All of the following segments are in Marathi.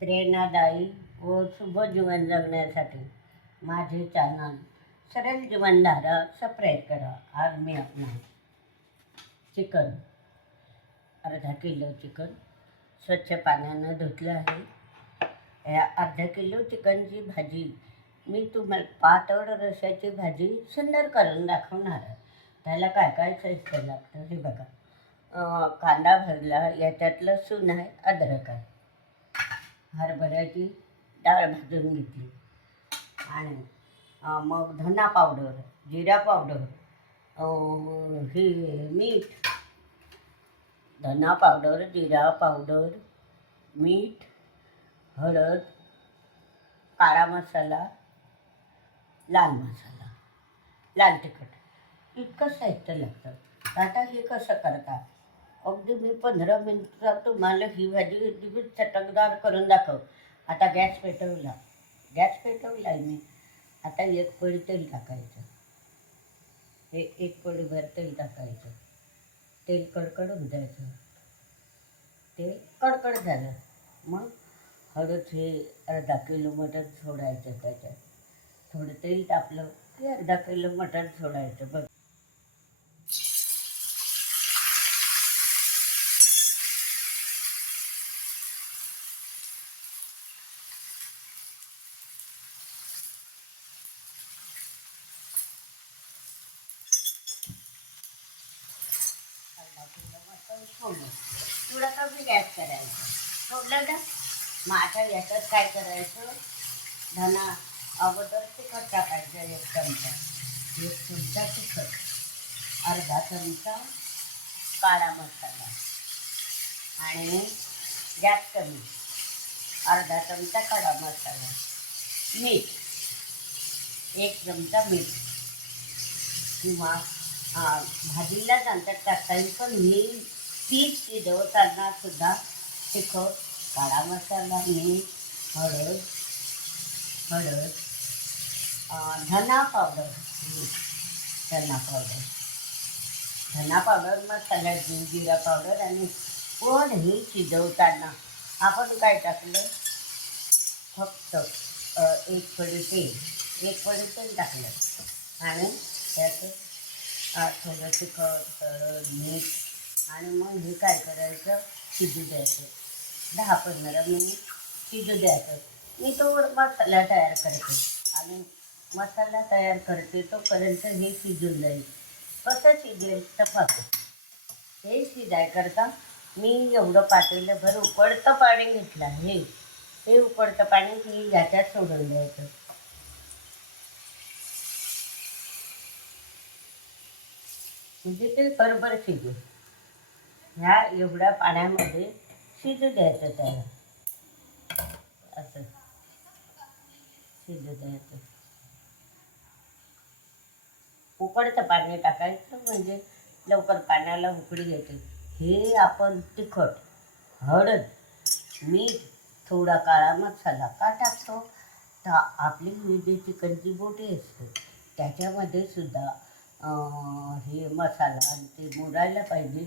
प्रेरणादायी व शुभ जीवन जगण्यासाठी माझे चॅनल सरळ जीवनधारा सबस्क्राईब करा. आज मी आपण चिकन अर्धा किलो चिकन स्वच्छ पाण्यानं धुतलं आहे. या अर्धा किलो चिकनची भाजी मी तुम्हाला पातळ रशाची भाजी सुंदर करून दाखवणार आहे. त्याला काय काय साहित्य लागतं हे बघा. कांदा भरला याच्यात लसूण आहे अद्रक आहे. हरभऱ्याची डाळ भाजून घेतली. आणि मग धना पावडर जिरा पावडर हे मीठ धना पावडर जिरा पावडर मीठ हळद काळा मसाला लाल मसाला लाल तिखट. इतकं साहित्य लागतं. आता हे कसं करतात? अगदी मी पंधरा मिनिटात तुम्हाला ही भाजी अगदी चटकदार करून दाखव. आता गॅस पेटवला. गॅस पेटवला मी. आता एक पळी तेल टाकायचं. हे एक पळीभर तेल टाकायचं. तेल कडकड होऊ द्यायचं. ते कडकड झालं. मग हळद हे अर्धा किलो मटण सोडायचं त्याच्यात. थोडं तेल तापलं. की अर्धा किलो मटण सोडायचं. बघ अर्धा किलो मटण सोडलं थोडं कमी गॅस करायचं सोडलं ना मग आता याच्यात काय करायचं? धना अगोदर तिखट टाकायचं एक चमचा. एक चमचा तिखट. अर्धा चमचा काळा मसाला. आणि गॅस कमी. अर्धा चमचा काळा मसाला. मीठ. एक चमचा मीठ. किंवा भाजीला नंतर टाकता येईल पण मी ती शिजवताना सुद्धा तिखट काळा मसाला मीठ हळद हळद धना पावडर धना पावडर धना पावडर मसाला जी- जिरा पावडर आणि कोण ही शिजवताना आपण काय टाकलं? फक्त एक पडी तेल एक पडी तेल टाकलं. आणि त्यात थोडं तिखट हळद मीठ आणि मग हे काय करायचं? शिजू द्यायचं. दहा पंधरा मिनिट शिजू द्यायचं. मी तो मसाला तयार करते. आणि मसाला तयार करते तोपर्यंत हे शिजून जाईल. कसं शिजेल तर पाहतो हे शिजाय करता मी एवढं पातेलं भर उकडतं पाणी घेतलं हे हे उकडतं पाणी मी याच्यात सोडून द्यायचं. म्हणजे ते बरोबर शिजू ह्या एवढ्या पाण्यामध्ये शिजू द्यायचं त्याला. असं. शिजू द्यायचं. उकडचं पाणी टाकायचं म्हणजे लवकर पाण्याला उकडी येते. हे आपण तिखट हळद मीठ थोडा काळा मसाला का टाकतो? तर आपली ही जी चिकनची बोटी असते. त्याच्यामध्ये सुद्धा हे मसाला आणि ते मुरायला पाहिजे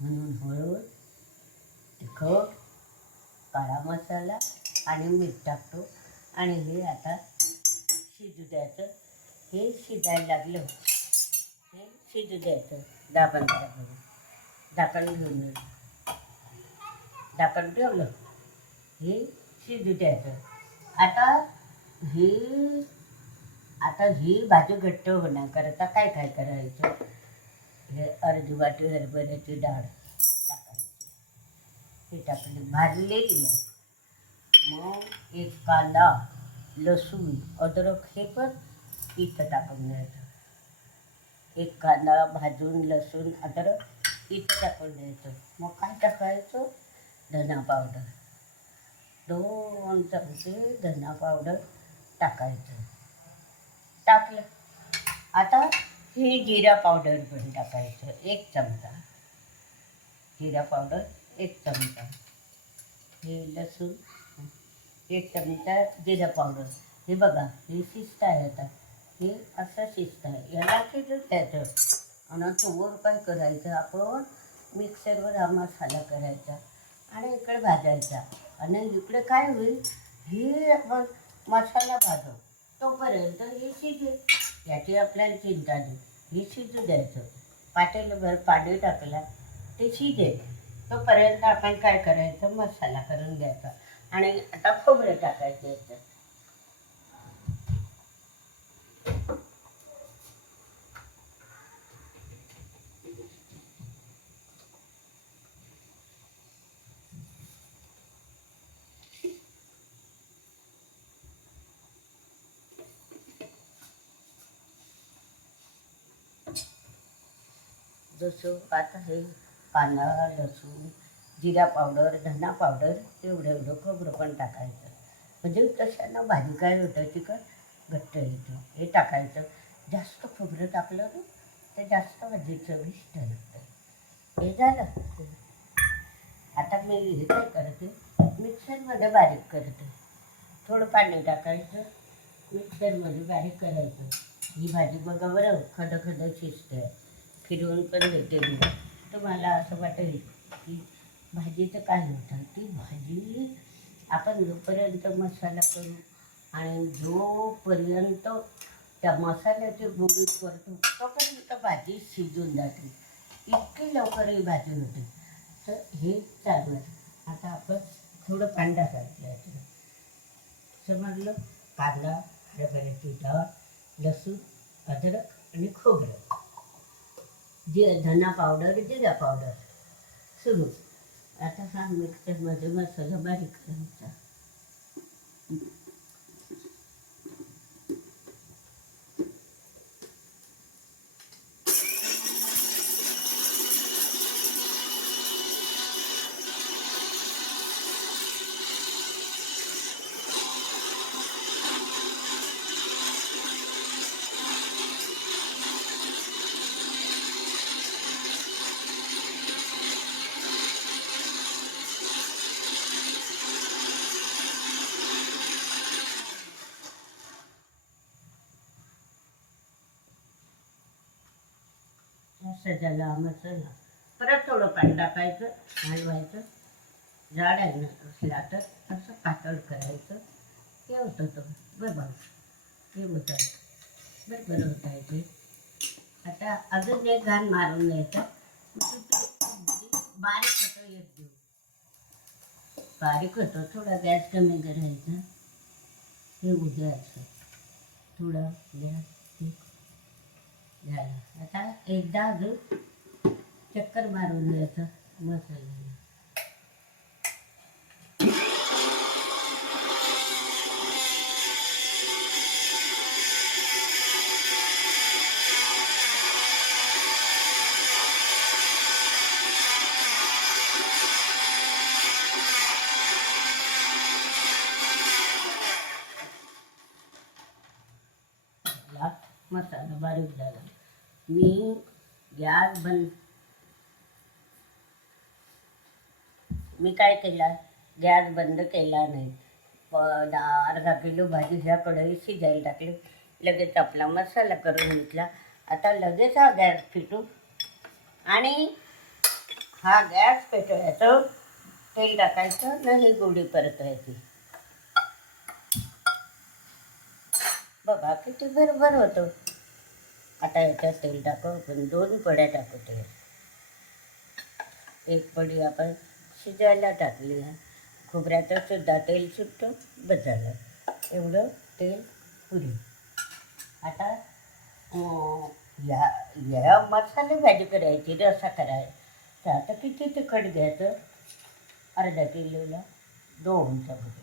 म्हणून हळद तिखट काळा मसाला आणि मीठ टाकतो. आणि हे आता शिजू द्यायचं. हे शिजायला लागलं. हे शिजू द्यायचं. दहा पंधरा झाकण घेऊन ये. झाकण ठेवलं. हे शिजू द्यायचं. आता ही आता ही भाजी घट्ट होण्याकरता काय काय करायचं? हे अर्धी वाटी हरभऱ्याची डाळ. ही टाकली भाजलेली आहे मग एक कांदा लसूण अद्रक हे पण इथं टाकून द्यायचं. एक कांदा भाजून लसूण अद्रक इथं टाकून द्यायचं. मग काय टाकायचं? धना पावडर. दोन चमचे धना पावडर टाकायचं. टाकलं. आता हे जिरा पावडर पण टाकायचं. एक चमचा जिरा पावडर एक चमचा हे लसूण एक चमचा जिरा पावडर. हे बघा हे शिस्त आहे आता. हे असं शिस्त आहे. याला शिजून द्यायचं आणि तोवर काय करायचं? आपण मिक्सरवर हा मसाला करायचा आणि इकडे भाजायचा. आणि इकडे काय होईल? ही आपण मसाला भाजव तोपर्यंत हे शिजेल याची आपल्याला चिंता नाही. हे शिजू द्यायचं. पातेलभर पाणी टाकला ते शिजेल. तोपर्यंत आपण काय करायचं? मसाला करून घ्यायचा. आणि आता खोबरं टाकायचं याच्यात. जसं आता हे कांदा लसूण जिरा पावडर धना पावडर एवढं एवढं खोबरं पण टाकायचं. म्हणजे तशानं भाजी काय होतं तिखट घट्ट येतं. हे टाकायचं. जास्त खोबरं टाकलं ना ते जास्त भाजी चविष्ट लागतं. हे झालं. आता मी हे काय करते? मिक्सरमध्ये बारीक करते. थोडं पाणी टाकायचं. मिक्सरमध्ये बारीक करायचं. ही भाजी बघा बरं खडं खडं शिजते फिरवून पण देते मी मला असं वाटेल की भाजीचं काय होतं ती? भाजी आपण जोपर्यंत मसाला करू आणि जोपर्यंत त्या मसाल्याची गोळी करतो तोपर्यंत भाजी शिजून जाते. इतकी लवकर ही भाजी होते. तर हे चालू आहे. आता आपण थोडं कांदा टाकायचं समजलं? कांदा हरभऱ्याची डाळ लसूण अद्रक आणि खोबरं. जे धना पावडर जिरा पावडर सुरू. आता हा मिक्सरमध्ये मसाला बारीक करायचा असं मसाला परत थोडं पाणी टाकायचं हलवायचं जाड आहे असला तर असं पातळ करायचं. हे होतं तो बरं हे होतं. बरं बरं होतं आहे ते. आता अजून एक घाण मारून द्यायचं बारीक होतं एक दिवस. बारीक होतं थोडा गॅस कमी करायचा. हे उद्याचं थोडा गॅस झालं. आता एकदा अजून चक्कर मारून द्यायचं. मसाल्याला मसाला बारीक झाला. मी गॅस बंद मी काय केला? गॅस बंद केला नाही. प अर्धा किलो भाजी ह्या कढई शिजायला टाकली. लगेच आपला मसाला करून घेतला. आता लगेच हा गॅस फिटू. आणि हा गॅस पेटवायचं. तेल टाकायचं नाही गोडी परतवायची बघा किती बरोबर होतं. आता याच्यात तेल टाकू आपण दोन पड्या टाकू तेल. एक पडी आपण शिजायला टाकली आहे. खोबऱ्याचं सुद्धा तेल सुटतं बस झालं एवढं तेल पुरी. आता ह्या या या मसाले भाजी करायची रसा करायचा आता किती तिखट घ्यायचं? अर्धा किलोला दोन चमचे.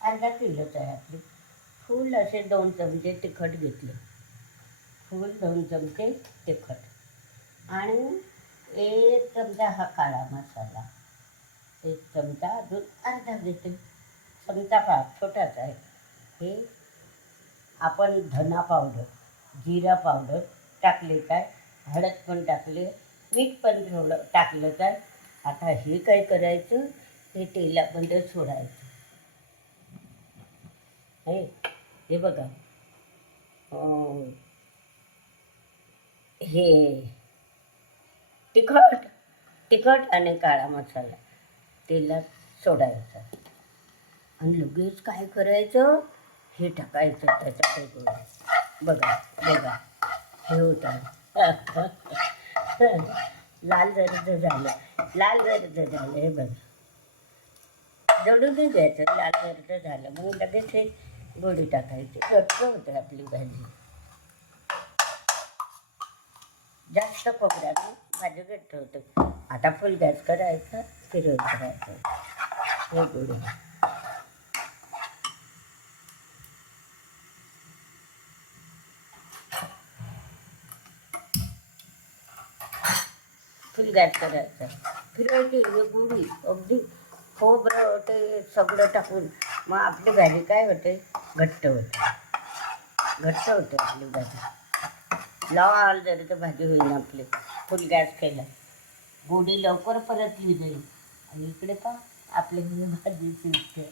अर्धा किलोचं आहे आपली फुल असे दोन चमचे तिखट घेतले. फूल दोन चमचे तिखट आणि एक चमचा हा काळा मसाला एक चमचा अजून अर्धा घेते चमचा पाव छोटाच आहे. हे आपण धना पावडर जिरा पावडर टाकले काय? हळद पण टाकले मीठ पण थोडं टाकलं काय? आता हे काय करायचं? हे तेलामध्ये सोडायचं. हे हे बघा. हो. हे. तिखट तिखट आणि काळा मसाला. तेलात सोडायचा. आणि लगेच काय करायचं? हे टाकायचं त्याच्यात बघा बघा. हे होतं. लाल जरीचं झालं. लाल जरीचं झालं हे बघ. जडून द्यायचं लाल जरीचं झालं. मग लगेच हे गोडी टाकायची. घट्ट होते आपली भाजी. जास्त खोबऱ्याने भाजी घट्ट होते. आता फुल गॅस करायचा फिरवत करायचं हे गोड फुल गॅस करायचं. फिरवायची हे गोडी अगदी खोबरं ते सगळं टाकून. मग आपली भाजी काय होते? घट्ट होते. घट्ट होते आपली भाजी. लाल जरी तर भाजी होईल आपली. फुल गॅस केला. गोडी लवकर परतली जाईल आणि इकडे का आपली ही भाजी शिजते.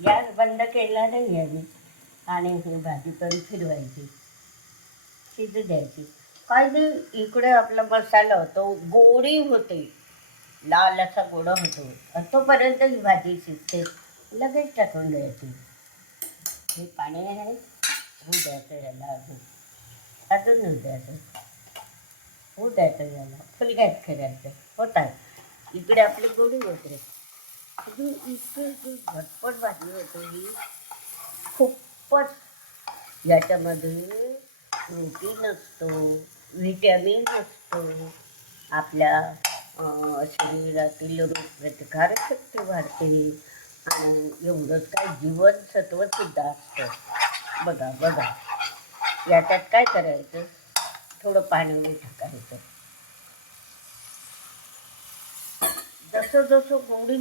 गॅस बंद केला नाही आम्ही आणि ही भाजी पण फिरवायची. शिजू द्यायची. काय नाही इकडे आपला मसाला होतो. गोडी होते. लाल असा गोडा होतो. तोपर्यंत ही भाजी शिजते. लगेच टाकून द्यायची. हे पाणी आहे. होऊ द्यायचं याला अजून. अजून होऊ द्यायचं हो द्यायचं याला फुल काय करायचं होत आहे. इकडे आपली गोडी होते अजून इतकी इतकी झटपट भाजी होते ही. खूपच. याच्यामध्ये प्रोटीन असतो व्हिटॅमिन असतो आपल्या शरीरातील रोगप्रतिकारक शक्ती वाढते. आणि एवढंच काय जीवनसत्वसुद्धा असतं. बघा बघा. याच्यात काय करायचं? थोडं पाणी टाकायचं. जसं जसं गोडी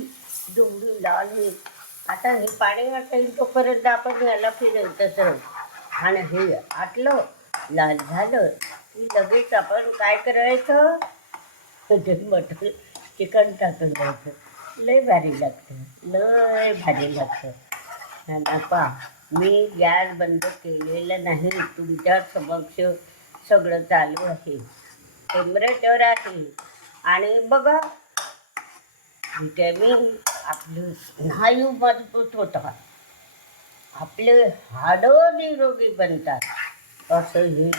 जेवढी लाल होईल आता हे पाणी आटेल तोपर्यंत आपण याला फिरवतच राहू आणि हे आटलं लाल झालं की लगेच आपण काय करायचं? ते मटण चिकन टाकून द्यायचं. लय भारी लागतं लय भारी लागतं. पा मी गॅस बंद केलेलं नाही. तुमच्या समक्ष सगळं चालू आहे. टेम्परेचर आहे. आणि बघा व्हिटॅमिन आपलं स्नायू मजबूत होतात आपले हाडं निरोगी बनतात. असं हे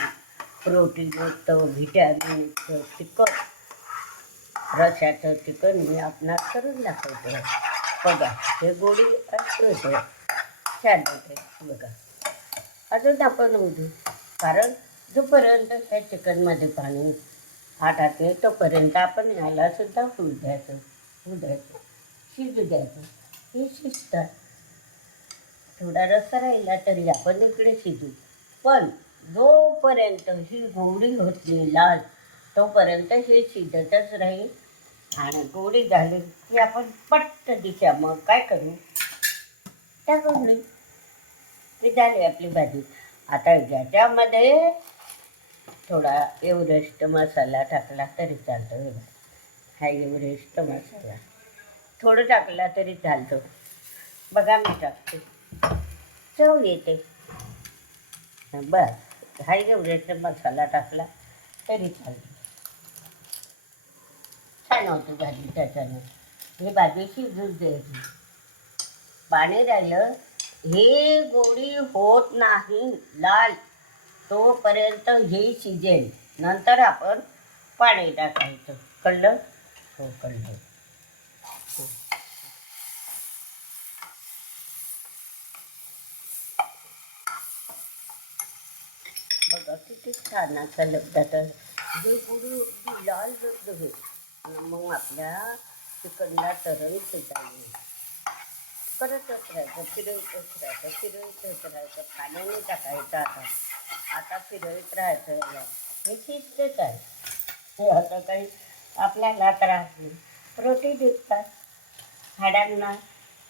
प्रोटीनयुक्त व्हिटॅमिनचं चिकन. रशाचं चिकन मी आपणास करून दाखवतो. बघा हे गोडी असं छान होते बघा. अजून आपण उधू कारण जोपर्यंत ह्या चिकनमध्ये पाणी हातात नाही तोपर्यंत आपण याला सुद्धा होऊ द्यायचं होऊ द्यायचं शिजू द्यायचं. हे शिजतात. थोडा रस्ता राहिला तरी आपण इकडे शिजू. पण जोपर्यंत ही गोडी होती लाल तोपर्यंत हे शिजतच राहील आणि गोडी झाली की आपण पट्ट दिशा मग काय करू? त्या गोडी ती झाली आपली भाजी. आता ज्याच्यामध्ये थोडा एव्हरेस्ट मसाला टाकला तरी चालतो बघा. हा एव्हरेस्ट मसाला. थोडं टाकला तरी चालतो. बघा मी टाकते. चव येते. बस. हा एव्हरेस्ट मसाला टाकला तरी चालतो. छान होती भाजी त्याच्यानं. ही भाजी शिजून द्यायची. पाणी राहिलं हे गोडी होत नाही लाल. तोपर्यंत हे शिजेल नंतर आपण पाणी टाकायचं कळलं? हो कळलं. बघा किती छान असं लग्नात हे गोडी लाल जर होईल मग आपल्या चिकनला तरण सुद्धा येईल परत राहायचं फिरवत राहायचं फिरवत राहायचं पाण्याने टाकायचं आता. आता फिरवत राहायचं हे शिजतेच आहे. हे आता काही आपल्याला त्रास नाही. प्रोटीन विकतात हाडांना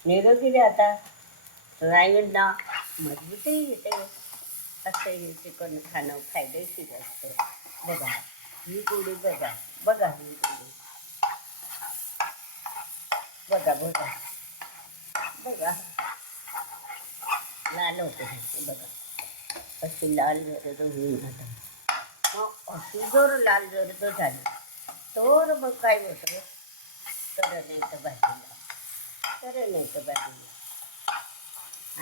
निरोगी राहतात राईंना मजबूतही येते. असं हे चिकन खाणं फायदेशीर असतं. बघा ही गोडी बघा. बघा ही गोडी बघा बघा. बघा. लाल होते हे बघा. अशी लाल जरद होईल आता. मग अशी जर लाल जरद झाली. तर मग काय होतं तर येतं भाजीला. तर नाही तर भाजीला.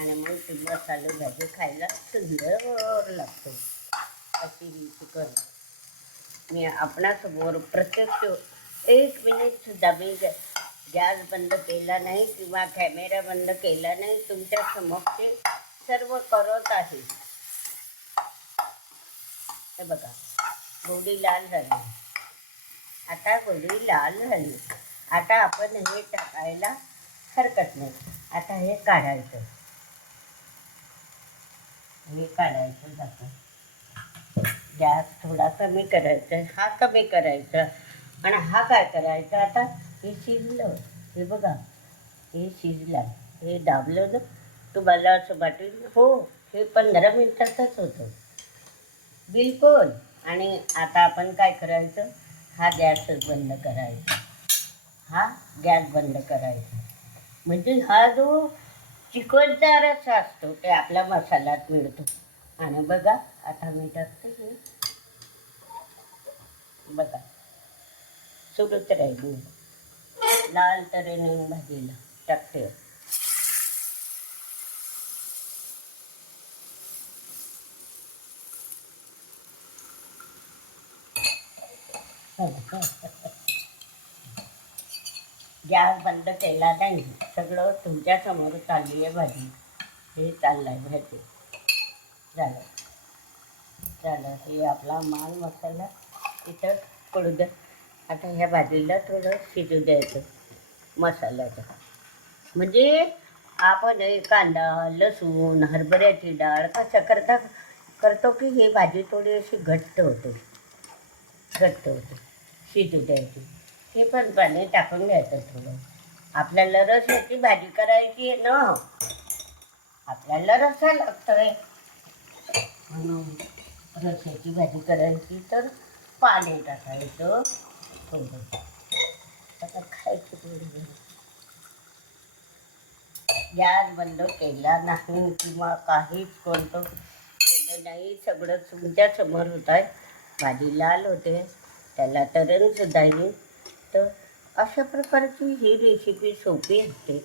आणि मग ती मसाले भाजी खायला सुंदर लागतो. अशी ही चिकन मी आपणासमोर प्रत्यक्ष एक मिनिट सुद्धा मी गॅ- गॅस बंद केला नाही किंवा कॅमेरा बंद केला नाही तुमच्यासमोर ते सर्व करत आहे. हे बघा गोडी लाल झाली. आता गोडी लाल झाली. आता आपण हे टाकायला हरकत नाही. आता हे काढायचं. हे काढायचं जातं. गॅस थोडा कमी करायचा हा कमी करायचा. आणि हा काय करायचा आता? हे शिजलं. हे बघा हे शिजलं. हे दाबलं ना तुम्हाला असं वाटेल हो हे पंधरा मिनिटातच होतं. बिलकुल. आणि आता आपण काय करायचं? हा गॅसच बंद करायचा. हा गॅस बंद करायचा. म्हणजे हा जो चिकनचा रस्सा असतो ते आपल्या मसाल्यात मिळतो. आणि बघा आता मी टाकते हे. बघा. सुरूच राहील. लाल तऱ्हेने भाजीला टाकते. गॅस बंद केला नाही. सगळं तुमच्यासमोर चालली आहे भाजी. हे चाललं आहे भाजी. झालं. झालं. हे आपला माल मसाला इथं पडू द्या. आता ह्या भाजीला थोडं शिजू द्यायचं मसाल्याचं. म्हणजे आपण कांदा लसूण हरभऱ्याची डाळ कशा करता करतो की ही भाजी थोडी अशी घट्ट होते. घट्ट होते. शिजू द्यायची. हे पण पाणी टाकून घ्यायचं थोडं. आपल्याला रस याची भाजी करायची आहे ना. आपल्याला रस्सा लागतोय म्हणून रस्याची भाजी करायची तर पाणी टाकायचं. आता खायचं थोडं गॅस बंद केला नाही किंवा काहीच कोणतं केलं नाही. सगळं तुमच्यासमोर होत आहे. भाजी लाल होते. त्याला तरण सुद्धा येईल तर अशा प्रकारची ही रेसिपी सोपी असते.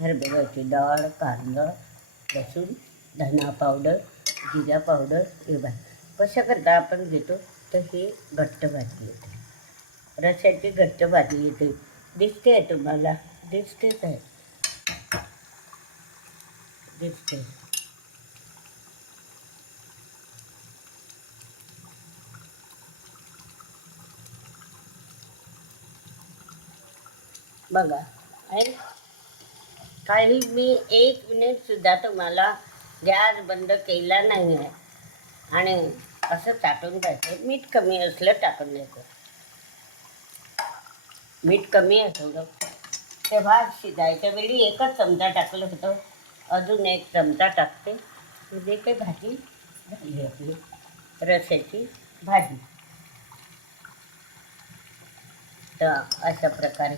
हरभऱ्याची डाळ कांदा लसूण धना पावडर जिरा पावडर हे भाजी कशा करता आपण घेतो तर हे घट्ट भाजी येते रस्याची घट्ट भाजी येते. दिसते आहे तुम्हाला? दिसतेच आहे दिसते. बघा. आहे काही मी एक मिनिटसुद्धा तुम्हाला गॅस बंद केला नाही आहे आणि असं टाकून द्यायचं मीठ कमी असलं टाकून द्यायचं मीठ कमी असलं तेव्हा शिजायच्या वेळी एकच चमचा टाकलं होतं. अजून एक चमचा टाकते. म्हणजे ते भाजी झाली आपली. रस्याची भाजी. तर अशा प्रकारे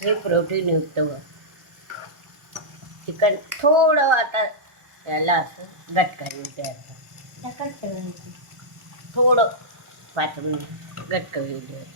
हे प्रोटीनयुक्त व चिकन थोडं आता याला असं गटका येऊ द्यायचा थोडं पाच मिनिट गटका येऊ द्यायचं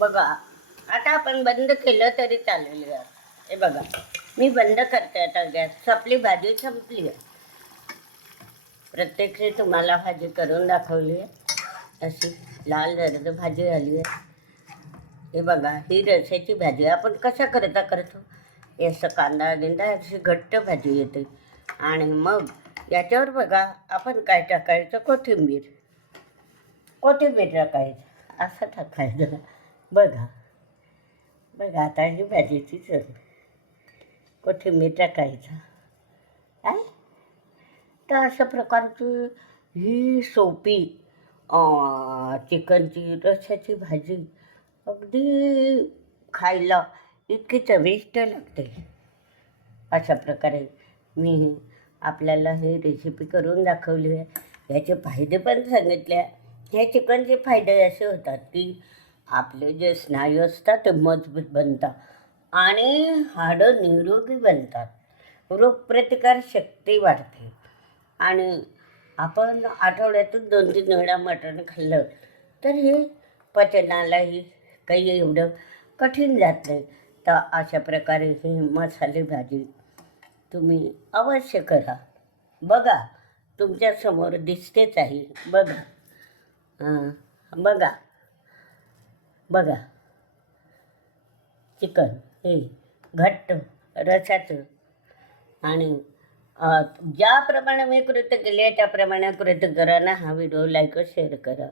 बघा आता आपण बंद केलं तरी चालेल गॅस हे बघा मी बंद करते आता गॅस. आपली भाजी संपली आहे. प्रत्यक्षी तुम्हाला भाजी करून दाखवली आहे. अशी लाल जराचं भाजी झाली आहे. हे बघा ही रस्याची भाजी आपण कशा करता करतो? याचं कांदा गिंदा अशी घट्ट भाजी येते. आणि मग याच्यावर बघा आपण काय टाकायचं? कोथिंबीर. कोथिंबीर टाकायचं. असं टाकायचं. बघा. बघा आता ही भाजीची चव. कोथिंबीर टाकायचा? काय तर अशा प्रकारची ही सोपी चिकनची रश्याची भाजी अगदी खायला इतकी चविष्ट लागते. अशा प्रकारे मी आपल्याला हे रेसिपी करून दाखवली आहे. याचे फायदे पण सांगितले ह्या हे चिकनचे फायदे असे होतात की आपले जे स्नायू असतात ते मजबूत बनतात आणि हाडं निरोगी बनतात. रोगप्रतिकार शक्ती वाढते. आणि आपण आठवड्यातून दोन तीन वेळा मटण खाल्लं तर हे पचनालाही काही एवढं कठीण जात नाही. तर अशा प्रकारे ही मसाले भाजी तुम्ही अवश्य करा. बघा तुमच्यासमोर दिसतेच आहे. बघा. बघा. बघा. चिकन हे घट्ट रसाचं आणि ज्याप्रमाणे मी कृत केली आहे त्याप्रमाणे कृत करा ना हा व्हिडिओ लाईक शेअर करा.